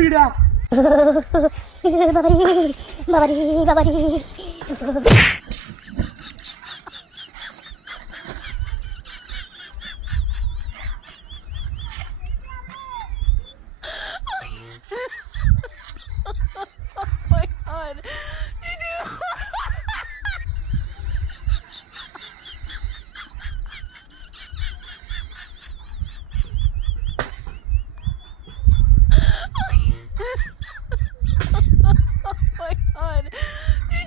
মুরগিটা বাবারি বাবারি বাবারি my god. Oh my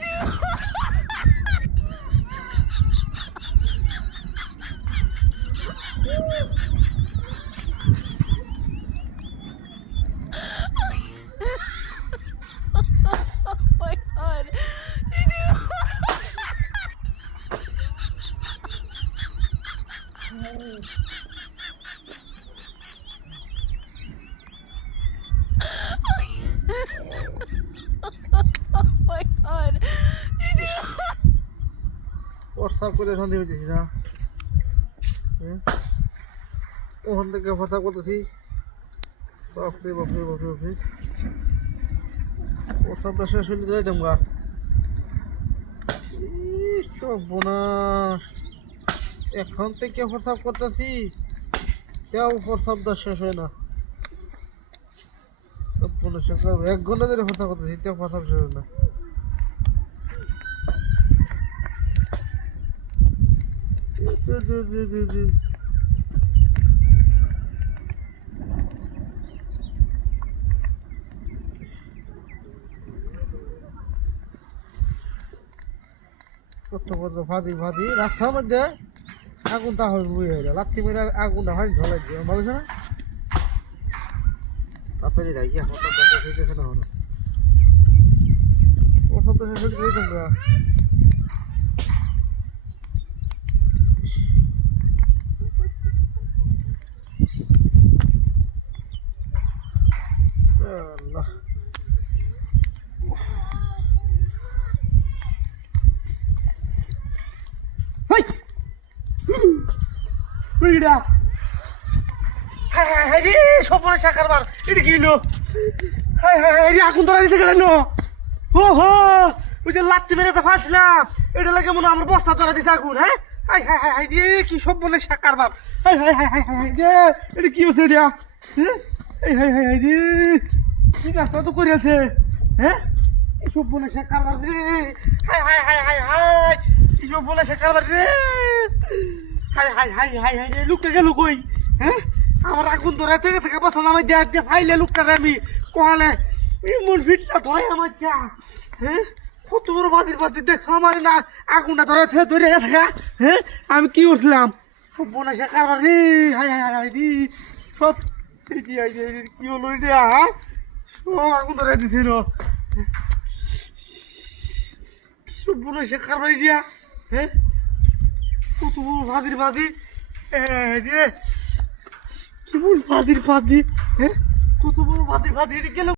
god. Oh my god. Oh my god. WhatsApp করে সন্ধে হয়েছি না ওখান থেকে হোয়াটসঅ্যাপ করতেছি বাপরে বাপরে বাপরে বাপরে হোয়াটসঅ্যাপটা শেষ হয়ে যাই তোমরা সর্বনাশ এখন থেকে হোয়াটসঅ্যাপ করতেছি তাও হোয়াটসঅ্যাপটা শেষ হয় না সর্বনাশ 1 ঘন্টা ধরে হোয়াটসঅ্যাপ করতেছি তাও হোয়াটসঅ্যাপ শেষ হয় না কত কত ফাঁদি ফাঁদি রাস্তার মধ্যে আগুন তাহলে বুঝে যায় লাচ্ছি মেরে আগুনটা হয় ঝলাই দিয়ে ভালো না তাড়াতাড়ি যাই গিয়া হঠাৎ হইতেছে না হলো ও সব তো শেষ হয়ে তোমরা আল্লাহ হাই মুরগিটা হাই হাই হাই রে সপনে শাকার বার এটা কি হলো হাই হাই হাই রে আগুন ধরা দিছে কেন ও হো ওই যে লাত্তি মেরে তো ফাঁসলাম এটা লাগে মনে আমার বস্তা ধরা দিছে আগুন হ্যাঁ হাই হাই হাই হাই রে কি সপনে শাকার বার হাই হাই হাই হাই হাই রে এটা কি হচ্ছে এটা হ্যাঁ এই হাই হাই হাই রে কি রাস্তা তো করে আছে হ্যাঁ এই সপনে শাকার বার রে হাই হাই হাই হাই হাই কি সপনে শাকার বার রে হাই হাই হাই হাই হাই রে লোকটা গেল কই হ্যাঁ আমার আগুন ধরে থেকে থেকে বসাল আমার দেখ দিয়ে ফাইলে লোকটারে আমি কোয়ালে এমন ফিটটা ধরে আমার চা হ্যাঁ কত বড় বাদির বাদির দেখছো আমার না আগুনটা ধরে ধরে থাকা হ্যাঁ আমি কি করছিলাম সব বোনাসে কারবার রে হাই হাই হাই রে সব কি হলো রে হ্যাঁ সব আগুন ধরে দিছিল সব বোনাসে কারবার দিয়া হ্যাঁ কত বড় বাদির বাদি রে কি বল বাদির বাদি হ্যাঁ কত বড় বাদির বাদি গেল